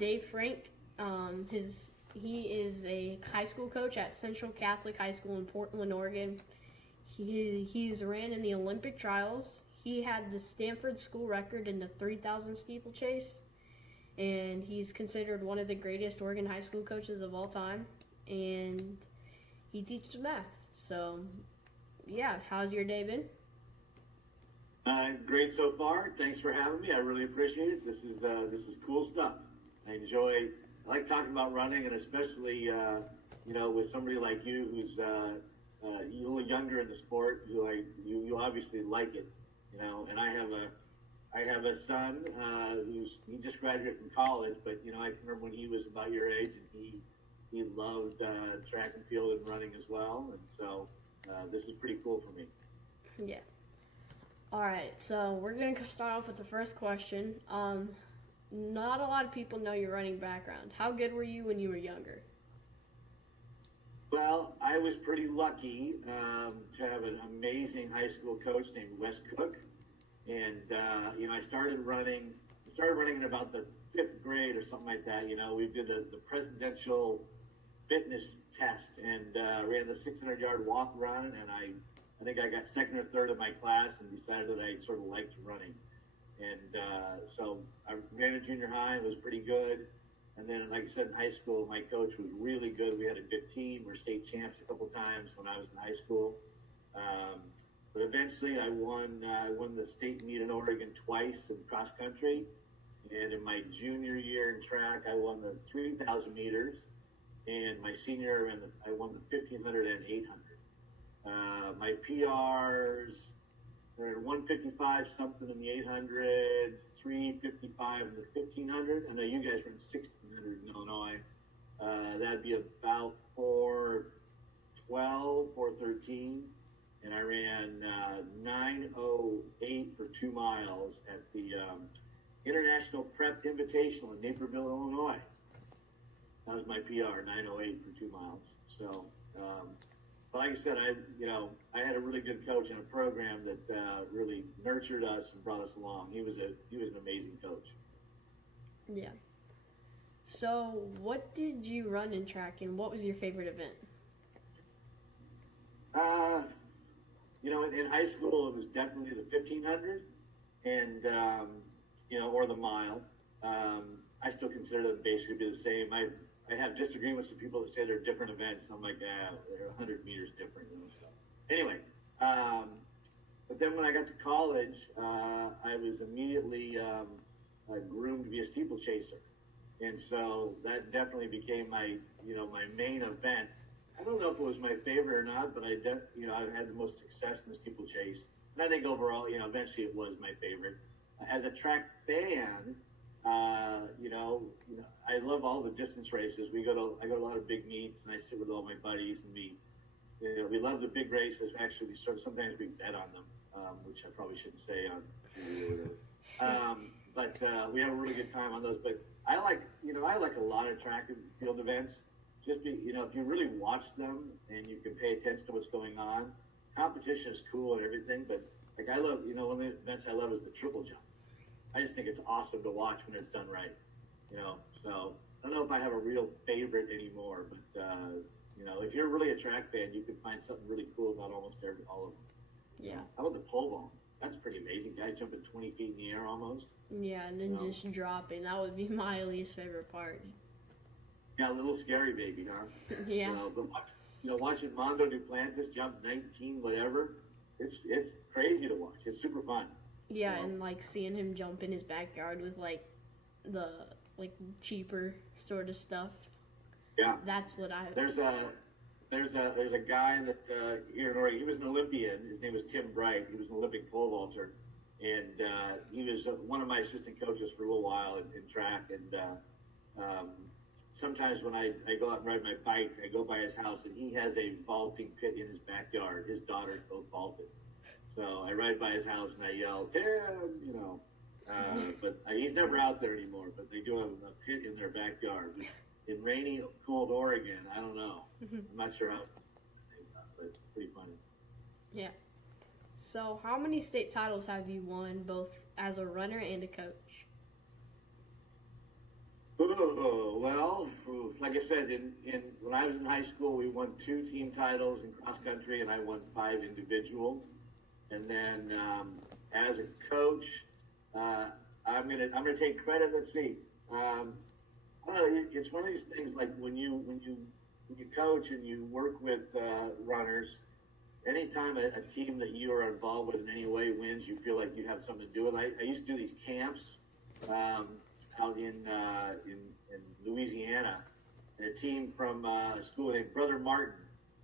Dave Frank. He is a high school coach at Central Catholic High School in Portland, Oregon. He's ran in the Olympic trials. He had the Stanford school record in the 3,000 steeplechase, and he's considered one of the greatest Oregon high school coaches of all time. And he teaches math. So, yeah, how's your day been? Great so far. Thanks for having me. I really appreciate it. This is cool stuff. I like talking about running, and especially with somebody like you who's a little younger in the sport. You obviously like it, And I have a son he just graduated from college, but I can remember when he was about your age, and he loved track and field and running as well, and so this is pretty cool for me. Yeah. All right, so we're going to start off with the first question. Not a lot of people know your running background. How good were you when you were younger? Well, I was pretty lucky to have an amazing high school coach named Wes Cook, and I started running in about the 5th grade or something like that. We did the presidential fitness test and ran the 600-yard walk run, and I think I got second or third in my class and decided that I sort of liked running. And so I ran in junior high and was pretty good. And then, like I said, in high school, my coach was really good. We had a good team. We were state champs a couple times when I was in high school. But eventually I won the state meet in Oregon twice in cross country. And in my junior year in track, I won the 3,000 meters. And my senior year, I won the 1,500 and 800. My PRs were at 155 something in the 800, 355 in the 1500. I know you guys were in 1600 in Illinois. That'd be about 412, 413. And I ran 9:08 for 2 miles at the International Prep Invitational in Naperville, Illinois. That was my PR, 9:08 for 2 miles. So, but like I said, I had a really good coach and a program that really nurtured us and brought us along. He was an amazing coach. Yeah. So, what did you run in track, and what was your favorite event? In high school, it was definitely the 1500, and or the mile. I still consider them basically to be the same. I have disagreements with people that say they're different events. And I'm like, they're 100 meters different. So anyway, but then when I got to college, I was immediately groomed to be a steeplechaser, and so that definitely became my main event. I don't know if it was my favorite or not, but I had the most success in the steeplechase, and I think overall, eventually it was my favorite. As a track fan, I love all the distance races. I go to a lot of big meets, and I sit with all my buddies, and we love the big races. Actually, sometimes we bet on them, which I probably shouldn't say on TV or whatever. But we have a really good time on those. But I like a lot of track and field events. If you really watch them and you can pay attention to what's going on, competition is cool and everything. But like I love, one of the events I love is the triple jump. I just think it's awesome to watch when it's done right. So I don't know if I have a real favorite anymore, but if you're really a track fan, you can find something really cool about almost all of them. Yeah. How about the pole vault? That's pretty amazing. Guys jumping 20 feet in the air almost. Yeah, and then just dropping. That would be my least favorite part. Yeah, a little scary, baby, huh? Yeah. But watching Mondo Duplantis jump 19, whatever, it's crazy to watch. It's super fun. Yeah, and seeing him jump in his backyard with the cheaper sort of stuff. Yeah. That's what I. There's a guy that here in Oregon. He was an Olympian. His name was Tim Bright. He was an Olympic pole vaulter, and he was one of my assistant coaches for a little while in track. And sometimes when I go out and ride my bike, I go by his house, and he has a vaulting pit in his backyard. His daughters both vaulted. So I ride by his house and I yell, Tim, but he's never out there anymore. But they do have a pit in their backyard. Which, in rainy, cold Oregon, I don't know. I'm not sure how, but it's pretty funny. Yeah. So how many state titles have you won, both as a runner and a coach? Oh, well, like I said, when I was in high school, we won 2 team titles in cross country, and I won 5 individual. And then as a coach, uh, I'm gonna take credit. Let's see. Um, I don't know. It's one of these things like when you coach and you work with runners. Anytime a team that you are involved with in any way wins, you feel like you have something to do with it. I used to do these camps um, out in Louisiana, and a team from a school named Brother Martin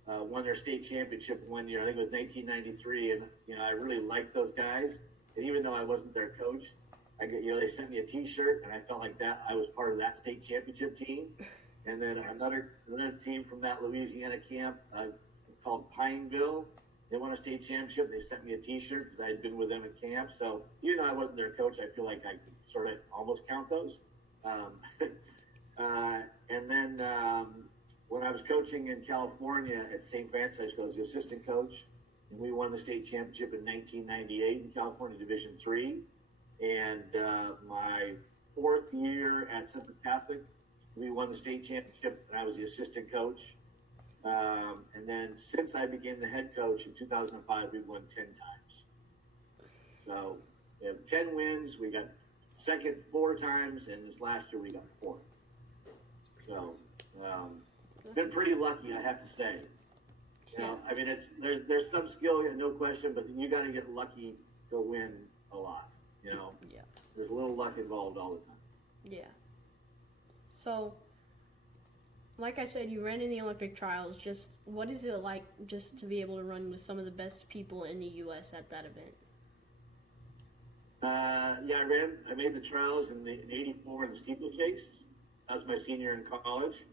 won their state championship one year. I think it was 1993, and I really liked those guys. And even though I wasn't their coach, they sent me a T-shirt, and I felt like that I was part of that state championship team. And then another team from that Louisiana camp called Pineville. They won a state championship. They sent me a T-shirt because I had been with them at camp. So even though I wasn't their coach, I feel like I could sort of almost count those. And then when I was coaching in California at St. Francis High School, I was the assistant coach, and we won the state championship in 1998 in California Division III. And my 4th year at Central Catholic, we won the state championship, and I was the assistant coach. And then since I became the head coach in 2005, we've won 10 times. So we have 10 wins. We got second 4 times, and this last year we got 4th. So been pretty lucky, I have to say. I mean, there's some skill, no question, but you got to get lucky to win a lot. Yeah. There's a little luck involved all the time. Yeah. So, like I said, you ran in the Olympic trials. Just what is it like just to be able to run with some of the best people in the U.S. at that event? I made the trials in '84 in the steeplechase. That was my senior in college.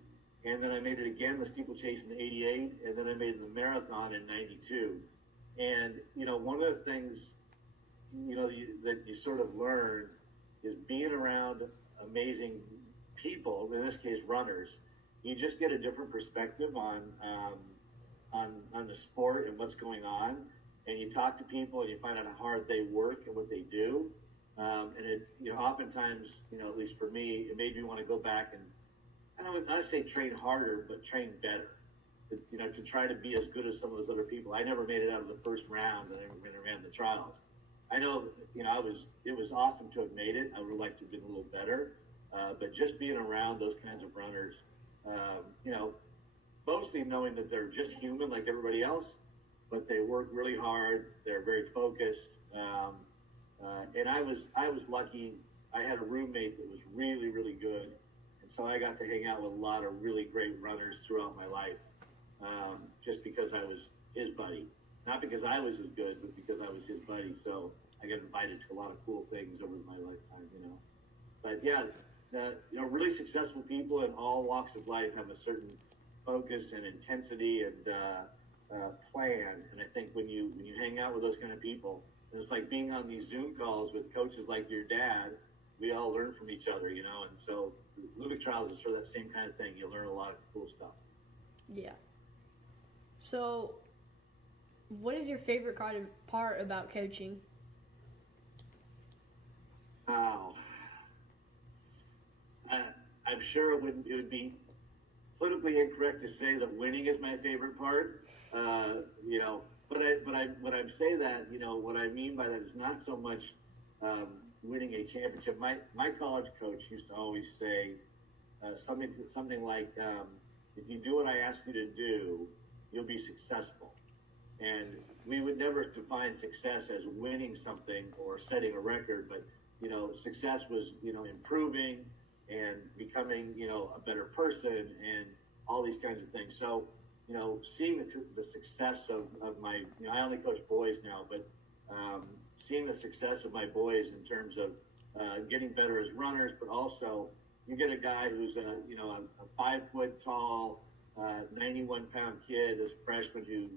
And then I made it again, the steeplechase in '88. And then I made the marathon in '92. And, one of the things, that you sort of learn is being around amazing people, in this case, runners. You just get a different perspective on the sport and what's going on, and you talk to people and you find out how hard they work and what they do, and it oftentimes at least for me, it made me want to go back and I don't want to say train harder, but train better. To try to be as good as some of those other people. I never made it out of the first round, and I ran the trials. I know it was awesome to have made it. I would have liked to have been a little better, but just being around those kinds of runners. Mostly knowing that they're just human like everybody else, but they work really hard. They're very focused. And I was lucky. I had a roommate that was really, really good. And so I got to hang out with a lot of really great runners throughout my life, just because I was his buddy. Not because I was as good, but because I was his buddy. So I got invited to a lot of cool things over my lifetime, But yeah, really successful people in all walks of life have a certain focus and intensity and plan. And I think when you hang out with those kind of people, and it's like being on these Zoom calls with coaches like your dad. We all learn from each other, And so Olympic trials is sort of that same kind of thing. You learn a lot of cool stuff. Yeah. So, what is your favorite part about coaching? Oh, I'm sure it would be politically incorrect to say that winning is my favorite part. But when I say that, what I mean by that is not so much winning a championship. My college coach used to always say something like, if you do what I ask you to do, you'll be successful. And we would never define success as winning something or setting a record, but success was improving and becoming a better person and all these kinds of things. So seeing the success of my I only coach boys now, but seeing the success of my boys in terms of getting better as runners, but also you get a guy who's a 5 foot tall, 91-pound kid as a freshman who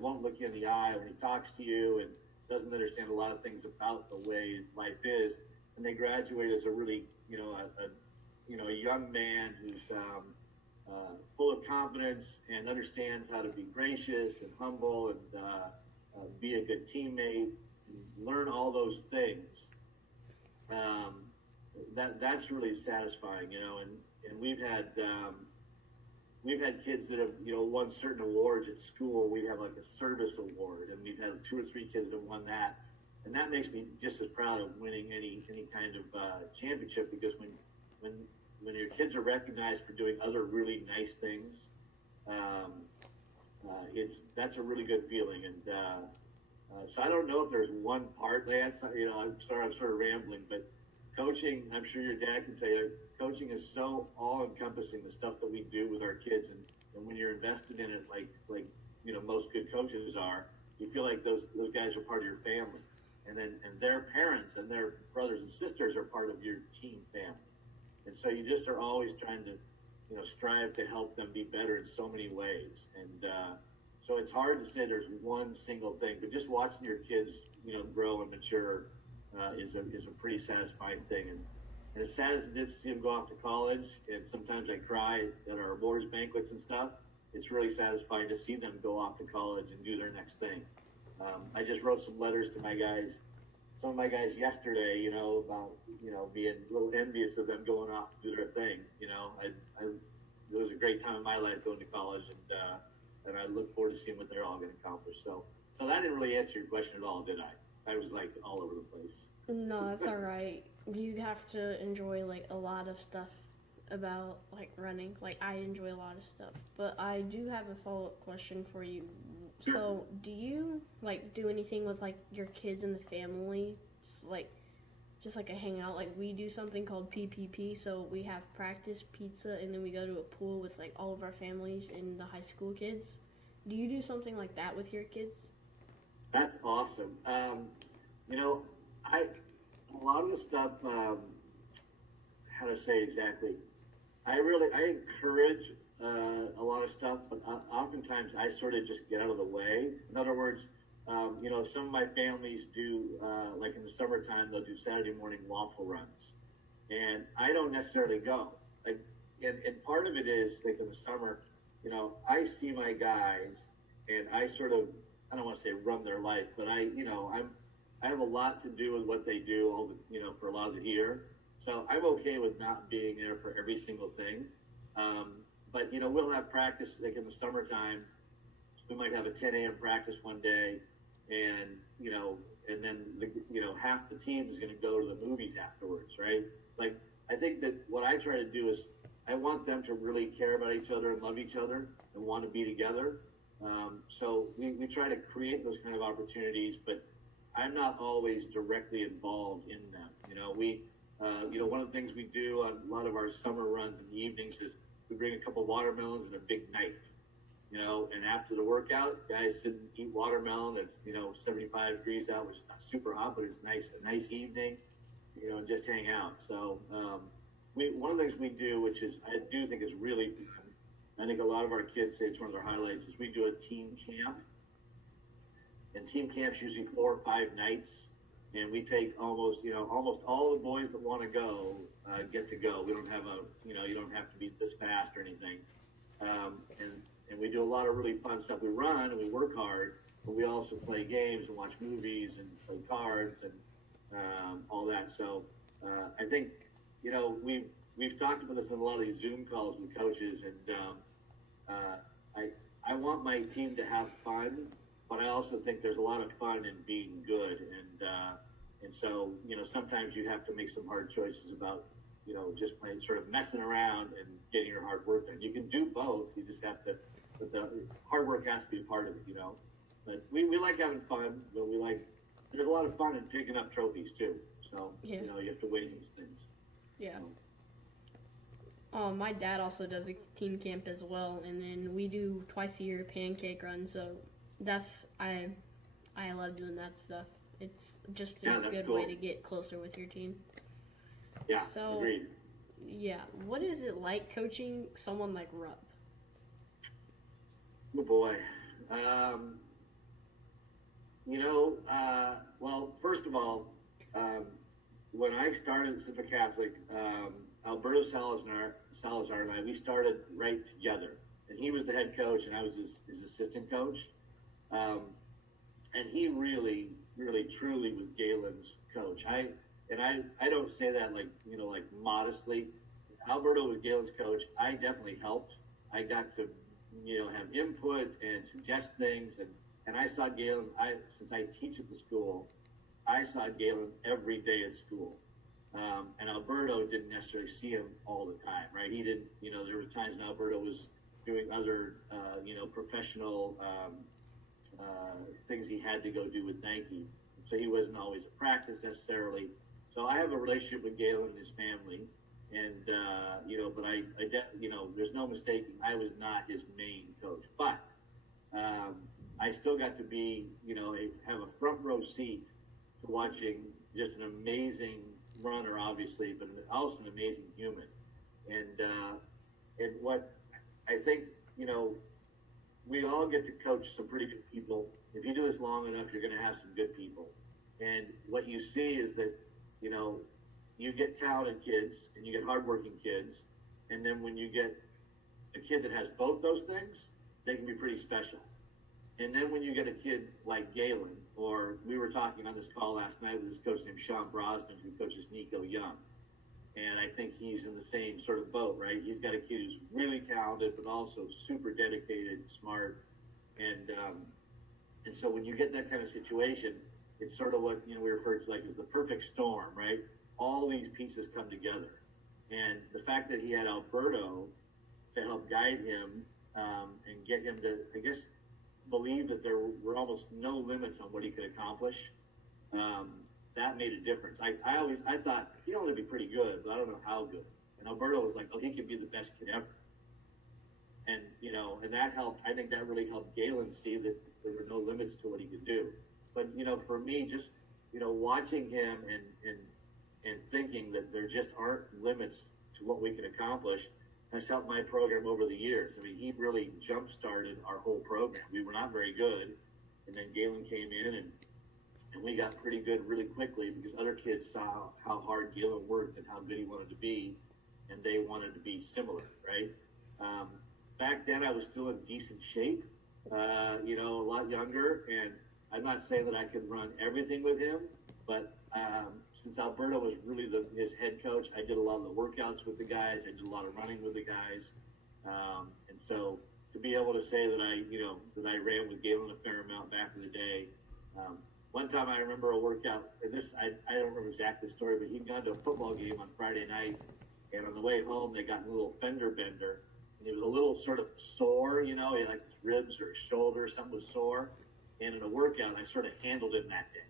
won't look you in the eye when he talks to you and doesn't understand a lot of things about the way life is, and they graduate as a really a young man who's full of confidence and understands how to be gracious and humble and be a good teammate, and learn all those things. that's really satisfying, and we've had kids that have, won certain awards at school. We have like a service award, and we've had 2 or 3 kids that won that, and that makes me just as proud of winning any kind of championship, because when your kids are recognized for doing other really nice things, that's a really good feeling. And so I don't know if there's one part, Lance. I'm sorry, I'm sort of rambling, but coaching, I'm sure your dad can tell you, coaching is so all-encompassing, the stuff that we do with our kids, and when you're invested in it, like most good coaches are, you feel like those guys are part of your family, and their parents and their brothers and sisters are part of your team family, and so you just are always trying to strive to help them be better in so many ways, and so it's hard to say there's one single thing, but just watching your kids grow and mature is a pretty satisfying thing. And as sad as it is to see them go off to college, and sometimes I cry at our awards banquets and stuff, it's really satisfying to see them go off to college and do their next thing. I just wrote some letters to some of my guys yesterday, about being a little envious of them going off to do their thing. It was a great time in my life going to college, and I look forward to seeing what they're all going to accomplish. So that didn't really answer your question at all, did I? I was like all over the place. No, that's all right. You have to enjoy like a lot of stuff about like running. Like I enjoy a lot of stuff, but I do have a follow-up question for you. So, do you like do anything with like your kids and the family, like just like a hangout? Like we do something called PPP. So we have practice pizza, and then we go to a pool with like all of our families and the high school kids. Do you do something like that with your kids? That's awesome. A lot of the stuff, how to say exactly, I encourage a lot of stuff, but oftentimes I sort of just get out of the way. In other words, some of my families do, like in the summertime, they'll do Saturday morning waffle runs, and I don't necessarily go. Like, and part of it is like in the summer, I see my guys, and I sort of, I don't want to say run their life, but I have a lot to do with what they do for a lot of the year. So I'm okay with not being there for every single thing. But we'll have practice like in the summertime. We might have a 10 a.m. practice one day, and then half the team is going to go to the movies afterwards, right? Like I think that what I try to do is I want them to really care about each other and love each other and want to be together. So we try to create those kind of opportunities, but I'm not always directly involved in them. One of the things we do on a lot of our summer runs in the evenings is we bring a couple of watermelons and a big knife, and after the workout, guys sit and eat watermelon. It's, 75 degrees out, which is not super hot, but it's a nice evening, and just hang out. So, one of the things we do, which is, I do think is really fun, I think a lot of our kids say it's one of their highlights, is we do a team camp. And team camp's usually 4 or 5 nights, and we take almost all the boys that want to go get to go. We don't have you don't have to be this fast or anything. And we do a lot of really fun stuff. We run and we work hard, but we also play games and watch movies and play cards and all that. So I think we've talked about this in a lot of these Zoom calls with coaches, and I want my team to have fun. But I also think there's a lot of fun in being good, and so sometimes you have to make some hard choices about just playing, sort of messing around and getting your hard work done. You can do both. You just have to, but the hard work has to be a part of it, But we like having fun, but there's a lot of fun in picking up trophies too. So Yeah. You have to weigh these things. Yeah. So. My dad also does a team camp as well, and then we do twice a year pancake run. So I love doing that stuff. It's just a good cool. way to get closer with your team. Yeah, So, agreed. yeah, what is it like coaching someone like Rupp? Oh boy. Well, first of all, when I started at Central Catholic, Alberto Salazar and I, we started right together. And he was the head coach, and I was his assistant coach. And he really, really, truly was Galen's coach. and I don't say that like, like modestly. Alberto was Galen's coach. I definitely helped. I got to, have input and suggest things, and I saw Galen. Since I teach at the school, I saw Galen every day at school. And Alberto didn't necessarily see him all the time, right? He didn't, there were times when Alberto was doing other, professional things he had to go do with Nike. So he wasn't always at practice necessarily. So I have a relationship with Galen and his family. And, but there's no mistaking, I was not his main coach. But I still got to be, have a front row seat to watching just an amazing runner, obviously, but also an amazing human. And what I think, we all get to coach some pretty good people. If you do this long enough, you're going to have some good people. And what you see is that, you get talented kids and you get hardworking kids. And then when you get a kid that has both those things, they can be pretty special. And then when you get a kid like Galen, or we were talking on this call last night with this coach named Sean Brosnan, who coaches Nico Young. And I think he's in the same sort of boat, right? He's got a kid who's really talented, but also super dedicated, smart. And so when you get that kind of situation, it's sort of what, we refer to like as the perfect storm, right? All these pieces come together. And the fact that he had Alberto to help guide him and get him to, I guess, believe that there were almost no limits on what he could accomplish, that made a difference. I thought he'd only be pretty good, but I don't know how good. And Alberto was like, oh, he could be the best kid ever. And, and that helped. I think that really helped Galen see that there were no limits to what he could do. But, for me, just, watching him and thinking that there just aren't limits to what we can accomplish has helped my program over the years. I mean, he really jump-started our whole program. We were not very good, and then Galen came in, and we got pretty good really quickly because other kids saw how hard Galen worked and how good he wanted to be, and they wanted to be similar, right? Back then, I was still in decent shape, a lot younger, and I'm not saying that I could run everything with him, but since Alberto was really his head coach, I did a lot of the workouts with the guys. I did a lot of running with the guys. And so to be able to say that I ran with Galen a fair amount back in the day. One time I remember a workout, and I don't remember exactly the story, but he'd gone to a football game on Friday night, and on the way home, they got in a little fender bender, and he was a little sort of sore, he had like his ribs or his shoulder or something was sore. And in a workout, I sort of handled him that day.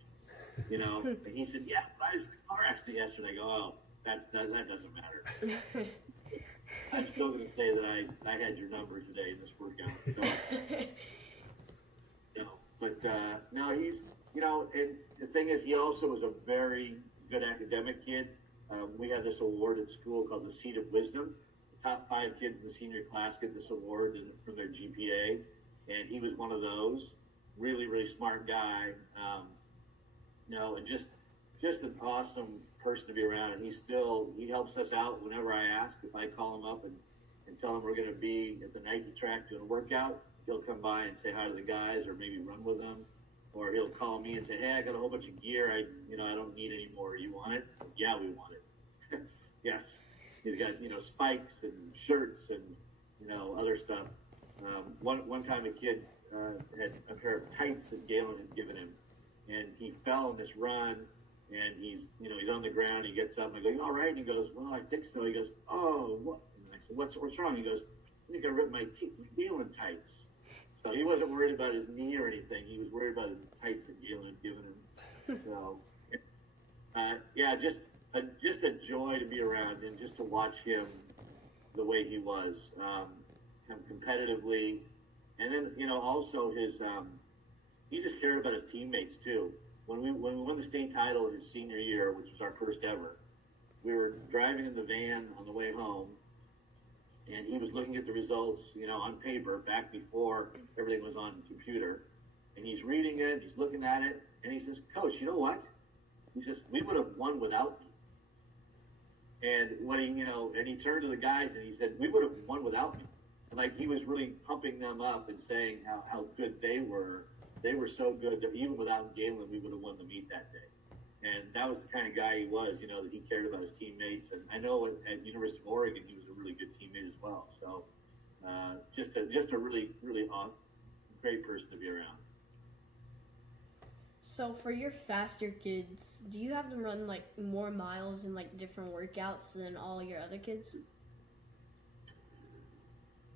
And he said, yeah, I was in a car accident yesterday. I go, oh, that doesn't matter. I'm still going to say that I had your number today in this workout. So, but no, he's, and the thing is, he also was a very good academic kid. We had this award at school called the Seat of Wisdom. The top 5 kids in the senior class get this award for their GPA. And he was one of those. Really, really smart guy. And just an awesome person to be around. And he helps us out whenever I ask. If I call him up and tell him we're going to be at the Nike track doing a workout, he'll come by and say hi to the guys or maybe run with them. Or he'll call me and say, hey, I got a whole bunch of gear. I don't need any more. You want it? Yeah, we want it. Yes. He's got, spikes and shirts and, other stuff. One time a kid had a pair of tights that Galen had given him, and he fell in this run, and he's on the ground. He gets up and I go, you all right? And he goes, well, I think so. He goes, oh, what? And I said, what's wrong? He goes, I think I ripped my Galen tights. So he wasn't worried about his knee or anything. He was worried about his tights that Galen had given him. So, yeah, just a joy to be around and just to watch him the way he was, competitively. And then, also his, he just cared about his teammates too. When we won the state title his senior year, which was our first ever, we were driving in the van on the way home, and he was looking at the results, on paper back before everything was on computer. And he's reading it, he's looking at it, and he says, Coach, you know what? He says, we would have won without me. And when and he turned to the guys and he said, we would have won without me. And like he was really pumping them up and saying how good they were. They were so good that even without Galen, we would have won the meet that day. And that was the kind of guy he was, that he cared about his teammates. And I know at University of Oregon, he was a really good teammate as well. So just a really, really great person to be around. So for your faster kids, do you have them run like more miles and like different workouts than all your other kids?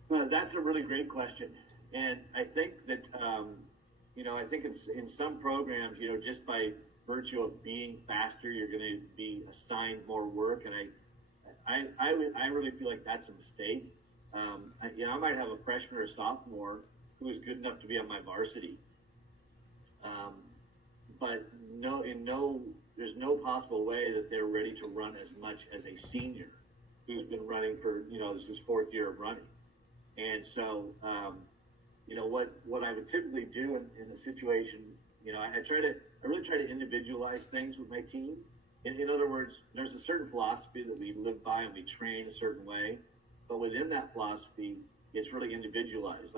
That's a really great question. And I think that, I think it's in some programs, just by virtue of being faster, you're going to be assigned more work. And I really feel like that's a mistake. I might have a freshman or sophomore who is good enough to be on my varsity. But there's no possible way that they're ready to run as much as a senior who's been running for, this is fourth year of running. And so, what I would typically do in a situation, I really try to individualize things with my team. In other words, there's a certain philosophy that we live by and we train a certain way, but within that philosophy, it's really individualized.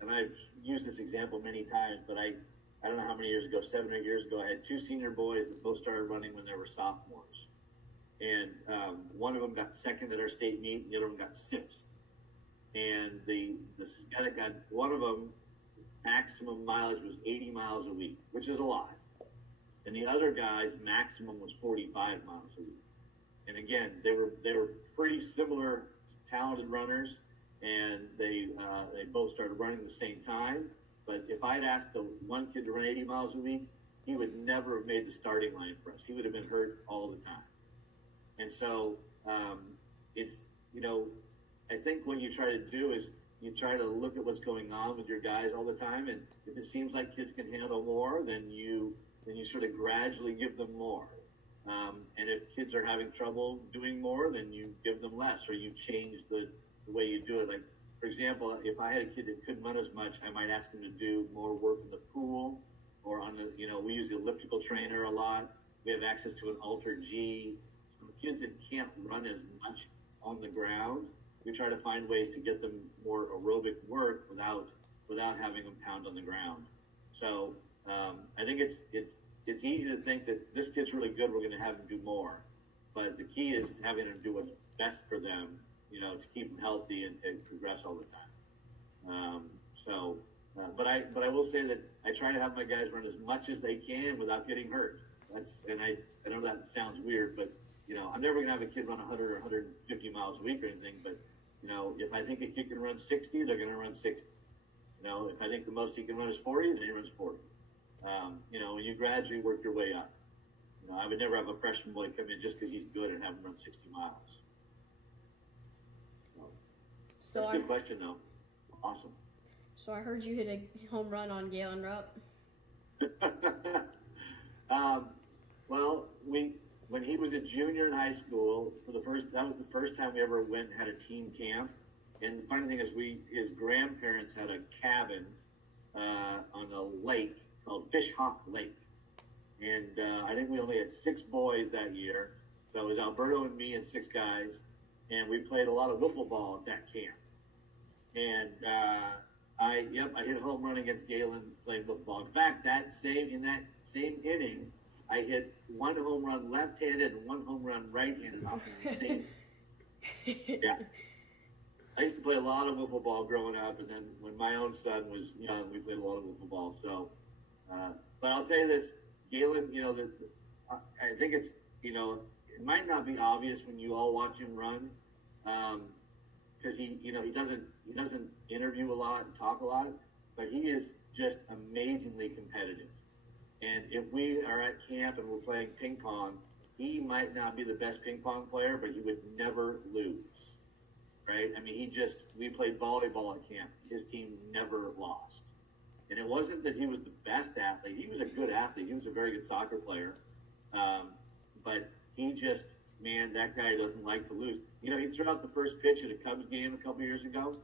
And I've used this example many times, but I don't know how many years ago, 7 or 8 years ago, I had 2 senior boys that both started running when they were sophomores. And one of them got second at our state meet, and the other one got sixth. And the guy that got one of them, maximum mileage was 80 miles a week, which is a lot. And the other guy's maximum was 45 miles a week. And again, they were pretty similar, talented runners, and they both started running at the same time. But if I'd asked the one kid to run 80 miles a week, he would never have made the starting line for us. He would have been hurt all the time. And so it's, I think what you try to do is you try to look at what's going on with your guys all the time. And if it seems like kids can handle more, then you sort of gradually give them more. And if kids are having trouble doing more, then you give them less, or you change the way you do it. Like, for example, if I had a kid that couldn't run as much, I might ask him to do more work in the pool or on the, we use the elliptical trainer a lot. We have access to an Alter G. So the kids that can't run as much on the ground, we try to find ways to get them more aerobic work without having them pound on the ground. So I think it's easy to think that this kid's really good, we're going to have him do more. But the key is having them do what's best for them, to keep them healthy and to progress all the time. But I will say that I try to have my guys run as much as they can without getting hurt. I know that sounds weird, but I'm never going to have a kid run 100 or 150 miles a week or anything. But if I think a kid can run 60, they're going to run 60. If I think the most he can run is 40, then he runs 40. When you gradually work your way up. I would never have a freshman boy come in just because he's good and have him run 60 miles. So that's a good question, though. Awesome. So I heard you hit a home run on Galen Rupp. Well, when he was a junior in high school, that was the first time we ever went and had a team camp. And the funny thing is, his grandparents had a cabin on a lake called Fishhawk Lake. And I think we only had 6 boys that year. So it was Alberto and me and 6 guys. And we played a lot of wiffle ball at that camp. And I hit a home run against Galen playing wiffle ball. In fact, in that same inning, I hit 1 home run left-handed and 1 home run right-handed off of the same. Yeah. I used to play a lot of wiffle ball growing up, and then when my own son was young, we played a lot of wiffle ball. So, but I'll tell you this, Galen, I think it's, it might not be obvious when you all watch him run, because he doesn't interview a lot and talk a lot, but he is just amazingly competitive. And if we are at camp and we're playing ping pong, he might not be the best ping pong player, but he would never lose, right? I mean, we played volleyball at camp. His team never lost. And it wasn't that he was the best athlete. He was a good athlete. He was a very good soccer player. But he just, man, that guy doesn't like to lose. He threw out the first pitch at a Cubs game a couple years ago.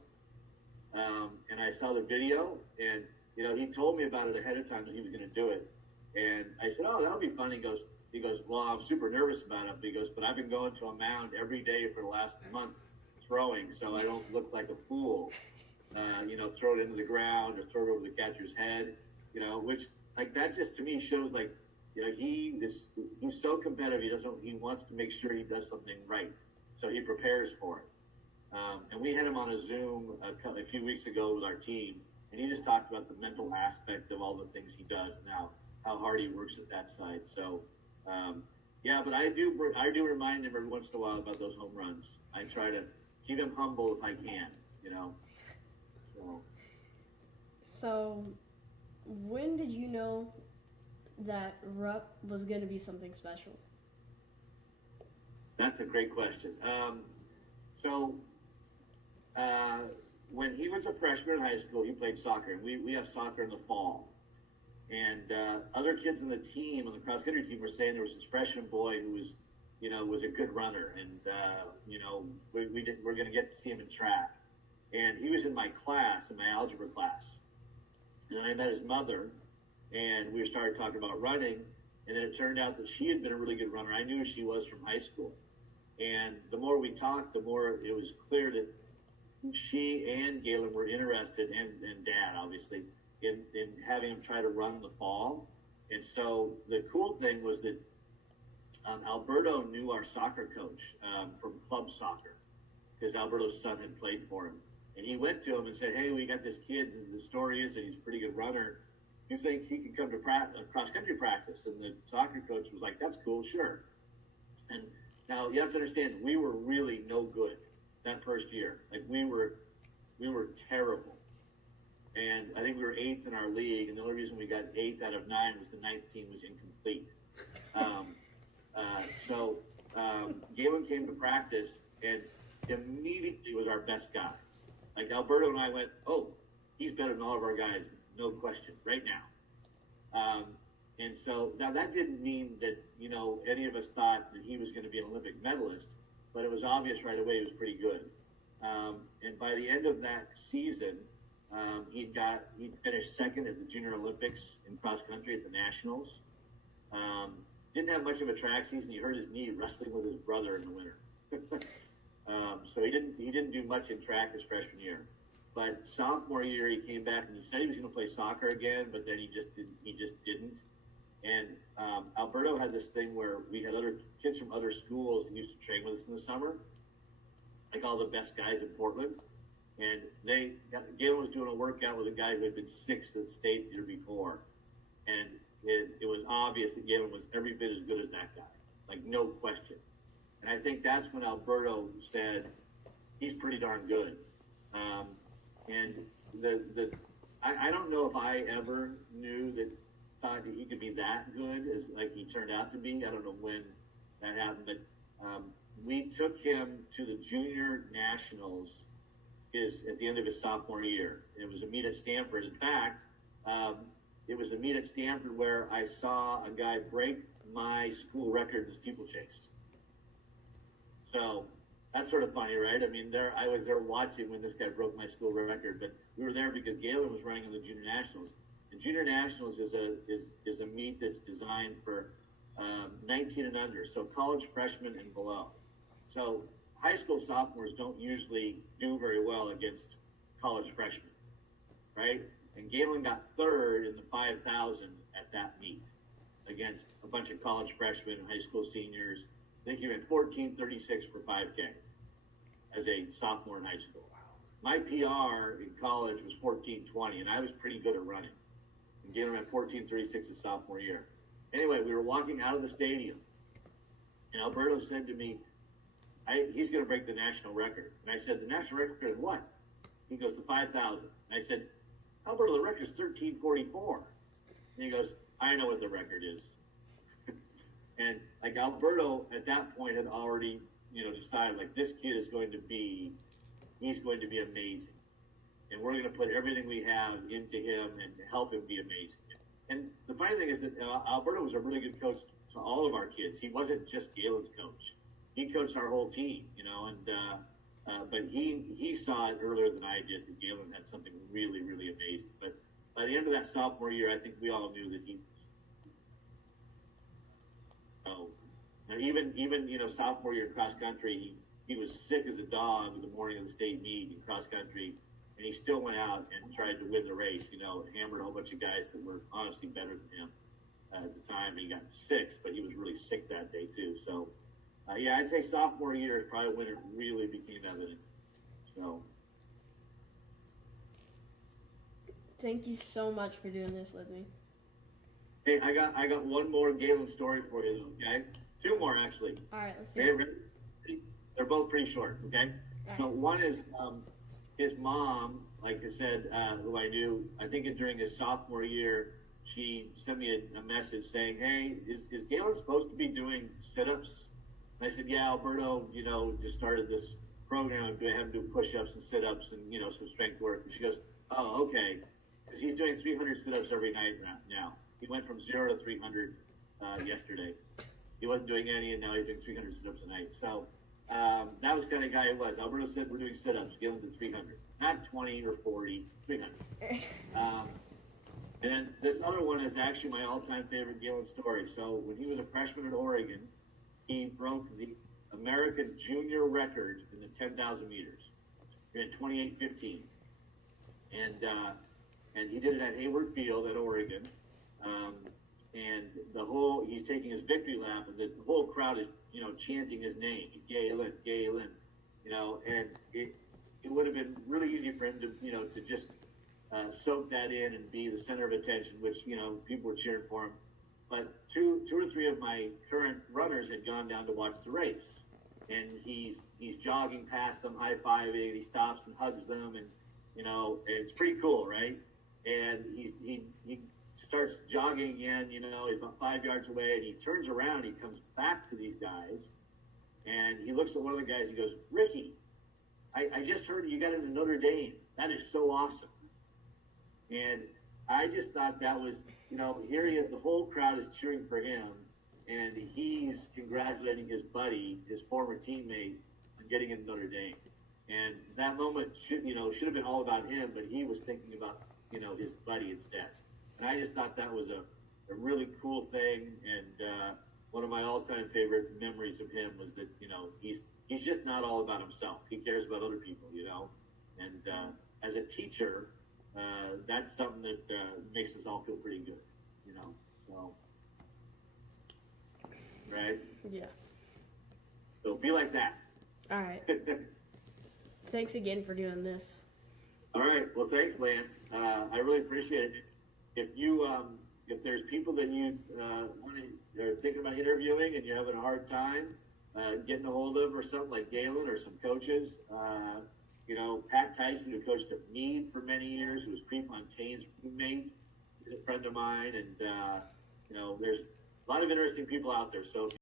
And I saw the video, and, he told me about it ahead of time that he was going to do it. And I said, oh, that'll be fun. He goes, well, I'm super nervous about it. He goes, but I've been going to a mound every day for the last month throwing, so I don't look like a fool. Throw it into the ground or throw it over the catcher's head, which, like, that just to me shows, like, he's so competitive. He wants to make sure he does something right, so he prepares for it. And we had him on a Zoom a few weeks ago with our team, and he just talked about the mental aspect of all the things he does and how hard he works at that side. So, yeah, but I do remind him every once in a while about those home runs. I try to keep him humble if I can, So, when did you know that Rupp was going to be something special? That's a great question. When he was a freshman in high school, he played soccer. We have soccer in the fall. And other kids on the team, on the cross country team, were saying there was this freshman boy who was a good runner. And, we're going to get to see him in track. And he was in my class, in my algebra class. And then I met his mother, and we started talking about running. And then it turned out that she had been a really good runner. I knew who she was from high school. And the more we talked, the more it was clear that she and Galen were interested, and Dad, obviously, in having him try to run in the fall. And so the cool thing was that Alberto knew our soccer coach from club soccer, because Alberto's son had played for him. And he went to him and said, "Hey, we got this kid, and the story is that he's a pretty good runner. You think he could come to cross-country practice?" And the soccer coach was like, "That's cool, sure." And now you have to understand, we were really no good that first year. Like we were terrible. And I think we were 8th in our league, and the only reason we got 8th out of 9 was the 9th team was incomplete. Galen came to practice and immediately was our best guy. Like Alberto and I went, "Oh, he's better than all of our guys, no question, right now." And so now that didn't mean that, any of us thought that he was going to be an Olympic medalist, but it was obvious right away he was pretty good. And by the end of that season, he'd finished second at the Junior Olympics in cross country at the Nationals. Didn't have much of a track season. He hurt his knee wrestling with his brother in the winter. So he didn't do much in track his freshman year. But sophomore year, he came back and he said he was going to play soccer again, but then he just didn't. And Alberto had this thing where we had other kids from other schools that used to train with us in the summer, like all the best guys in Portland. And Galen was doing a workout with a guy who had been 6th at state the year before. And it was obvious that Galen was every bit as good as that guy, like no question. And I think that's when Alberto said, he's pretty darn good. I don't know if I ever thought that he could be that good as like he turned out to be. I don't know when that happened, but we took him to the Junior Nationals at the end of his sophomore year. It was a meet at Stanford. In fact, it was a meet at Stanford where I saw a guy break my school record in steeplechase. So that's sort of funny, right? I mean, I was there watching when this guy broke my school record, but we were there because Galen was running in the Junior Nationals. And Junior Nationals is a meet that's designed for 19 and under, so college freshmen and below. So high school sophomores don't usually do very well against college freshmen, right? And Galen got 3rd in the 5,000 at that meet against a bunch of college freshmen and high school seniors. I think he ran 14:36 for 5K as a sophomore in high school. My PR in college was 14:20, and I was pretty good at running. And Galen ran 14:36 his sophomore year. Anyway, we were walking out of the stadium, and Alberto said to me, he's going to break the national record. And I said, "The national record in what?" He goes, "The 5,000. And I said, "Alberto, the record is 13:44. And he goes, "I know what the record is." And like Alberto at that point had already, decided like this kid is going to be amazing. And we're going to put everything we have into him and help him be amazing. And the funny thing is that Alberto was a really good coach to all of our kids. He wasn't just Galen's coach. He coached our whole team, but he saw it earlier than I did that Galen had something really, really amazing. But by the end of that sophomore year, I think we all knew that even sophomore year in cross country, he was sick as a dog in the morning of the state meet in cross country, and he still went out and tried to win the race. Hammered a whole bunch of guys that were honestly better than him. at the time, and he got 6, but he was really sick that day too. So, yeah, I'd say sophomore year is probably when it really became evident. So, Thank you so much for doing this with me. hey, I got one more Galen story for you, though, okay? 2 more actually. All right, let's Okay, hear it. ready? They're both pretty short, okay? All So right. one is his mom, like I said, who I knew, I think during his sophomore year, she sent me a message saying, "Hey, is Galen supposed to be doing sit-ups?" And I said, "Yeah, Alberto, just started this program. I'm going to have him do push-ups and sit-ups and some strength work." And she goes, "Oh, okay," because he's doing 300 sit-ups every night now. He went from 0 to 300 yesterday. He wasn't doing any, and now he's doing 300 sit-ups a night. So that was kind of the guy he was. Alberto said, "We're doing sit-ups. Galen did 300, not 20 or 40, 300." And then this other one is actually my all-time favorite Galen story. So when he was a freshman at Oregon, he broke the American junior record in the 10,000 meters in 28:15, and he did it at Hayward Field at Oregon. And he's taking his victory lap, and the whole crowd is chanting his name, Galen, Galen, and it would have been really easy for him to just soak that in and be the center of attention, which people were cheering for him. But two or three of my current runners had gone down to watch the race, and he's jogging past them, high-fiving, and he stops and hugs them, and it's pretty cool, right? And he starts jogging again, he's about 5 yards away, and he turns around, he comes back to these guys, and he looks at one of the guys, he goes, "Ricky, I just heard you got into Notre Dame. That is so awesome." And I just thought that was, here he is, the whole crowd is cheering for him, and he's congratulating his buddy, his former teammate, on getting into Notre Dame. And that moment should have been all about him, but he was thinking about, his buddy instead. And I just thought that was a really cool thing, and one of my all-time favorite memories of him was that, he's just not all about himself. He cares about other people, and as a teacher, that's something that makes us all feel pretty good, so, right? Yeah. So be like that. All right. Thanks again for doing this. All right. Well, thanks, Lance. I really appreciate it. If there's people that you are thinking about interviewing and you're having a hard time getting a hold of, or something like Galen or some coaches, Pat Tyson, who coached at Meade for many years, who was Prefontaine's roommate, is a friend of mine, and there's a lot of interesting people out there. So